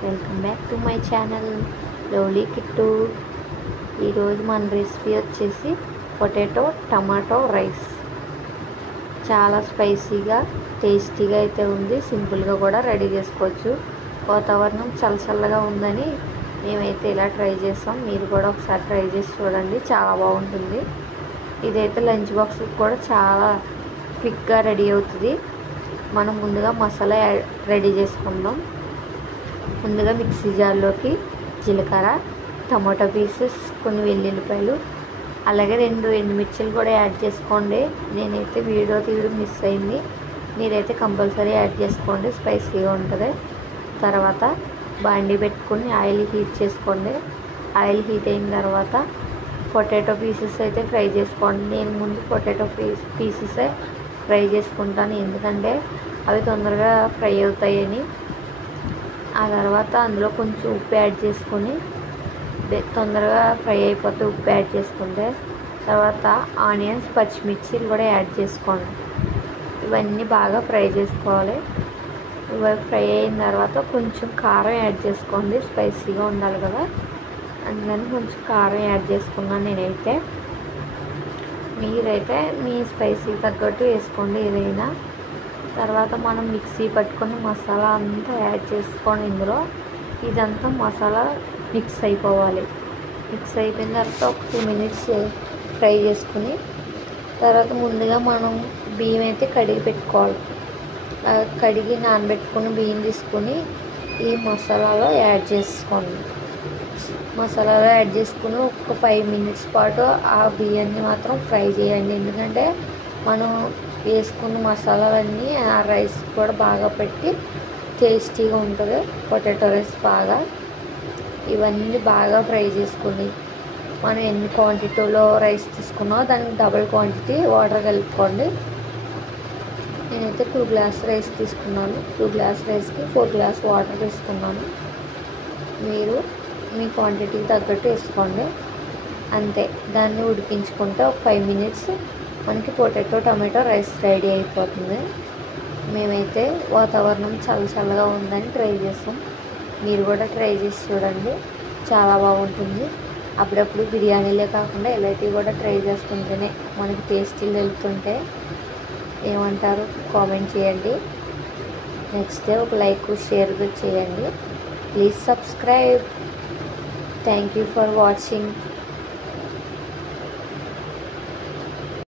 Welcome back to my channel lovely Kittu. ఈరోజు మన recipe వచ్చేసి పొటాటో టమాటో రైస్. చాలా స్పైసీగా టేస్టీగా అయితే ఉంది. సింపుల్గా కూడా రెడీ చేసుకోవచ్చు. వాతావరణం చల్లగా ఉందని మేమైతే ఇలా ట్రై చేస్తాం. మీరు కూడా ఒకసారి ట్రై చేసి చూడండి, చాలా బాగుంటుంది. ఇదైతే లంచ్ బాక్స్కి కూడా చాలా క్విక్గా రెడీ అవుతుంది. మనం ముందుగా మసాలా రెడీ చేసుకుందాం. ముందుగా మిక్సీ జార్లోకి జీలకర్ర, టమాటో పీసెస్, కొన్ని వెల్లుల్లిపాయలు, అలాగే 2 ఎండుమిర్చిలు కూడా యాడ్ చేసుకోండి. నేనైతే వీడియో తీయడం మిస్ అయింది. మీరైతే కంపల్సరీ యాడ్ చేసుకోండి, స్పైసీగా ఉంటుంది. తర్వాత బాండీ పెట్టుకొని ఆయిల్ హీట్ చేసుకోండి. ఆయిల్ హీట్ అయిన తర్వాత పొటాటో పీసెస్ అయితే ఫ్రై చేసుకోండి. నేను ముందు పొటాటో పీసెసే ఫ్రై చేసుకుంటాను, ఎందుకంటే అవి తొందరగా ఫ్రై అవుతాయని. ఆ తర్వాత అందులో కొంచెం ఉప్పు యాడ్ చేసుకొని తొందరగా ఫ్రై అయిపోతే ఉప్పు యాడ్ చేసుకుంటే, తర్వాత ఆనియన్స్, పచ్చిమిర్చిలు కూడా యాడ్ చేసుకోండి. ఇవన్నీ బాగా ఫ్రై చేసుకోవాలి. ఇవి ఫ్రై అయిన తర్వాత కొంచెం కారం యాడ్ చేసుకోండి, స్పైసీగా ఉండాలి కదా, అందుకని కొంచెం కారం యాడ్ చేసుకున్నాను నేనైతే. మీరైతే మీ స్పైసీ తగ్గట్టు వేసుకోండి ఏదైనా. తర్వాత మనం మిక్సీ పట్టుకొని మసాలా అంతా యాడ్ చేసుకోండి ఇందులో. ఇదంతా మసాలా మిక్స్ అయిపోవాలి. మిక్స్ అయిపోయిన తర్వాత ఒక 2 మినిట్స్ ఫ్రై చేసుకుని, తర్వాత ముందుగా మనం బియ్యం అయితే కడిగి పెట్టుకోవాలి. కడిగి నానబెట్టుకుని బియ్యం తీసుకొని ఈ మసాలాలో యాడ్ చేసుకోండి. మసాలాలో యాడ్ చేసుకుని ఒక 5 మినిట్స్ పాటు ఆ బియ్యాన్ని మాత్రం ఫ్రై చేయండి, ఎందుకంటే మనం వేసుకున్న మసాలాలన్నీ ఆ రైస్ కూడా బాగా పెట్టి టేస్టీగా ఉంటుంది పొటాటో రైస్ బాగా. ఇవన్నీ బాగా ఫ్రై చేసుకుని మనం ఎన్ని క్వాంటిటీలో రైస్ తీసుకున్నామో దానికి డబుల్ క్వాంటిటీ వాటర్ కలుపుకోండి. నేనైతే 2 గ్లాస్ రైస్ తీసుకున్నాను. 2 గ్లాస్ రైస్కి 4 గ్లాస్ వాటర్ తీసుకున్నాను. మీరు మీ క్వాంటిటీకి తగ్గట్టు వేసుకోండి, అంతే. దాన్ని ఉడికించుకుంటే ఒక 5 మినిట్స్ మనకి పొటాటో టమాటో రైస్ రెడీ అయిపోతుంది. మేమైతే వాతావరణం చల్లగా ఉందని ట్రై చేస్తాం. మీరు కూడా ట్రై చేసి చూడండి, చాలా బాగుంటుంది. అప్పుడప్పుడు బిర్యానీలే కాకుండా ఇలాంటివి కూడా ట్రై చేసుకుంటేనే మనకి టేస్టీ వెళ్తుంటే ఏమంటారు కామెంట్ చేయండి. నెక్స్ట్ డే ఒక లైక్ షేర్ చేయండి. Please subscribe. Thank you for watching.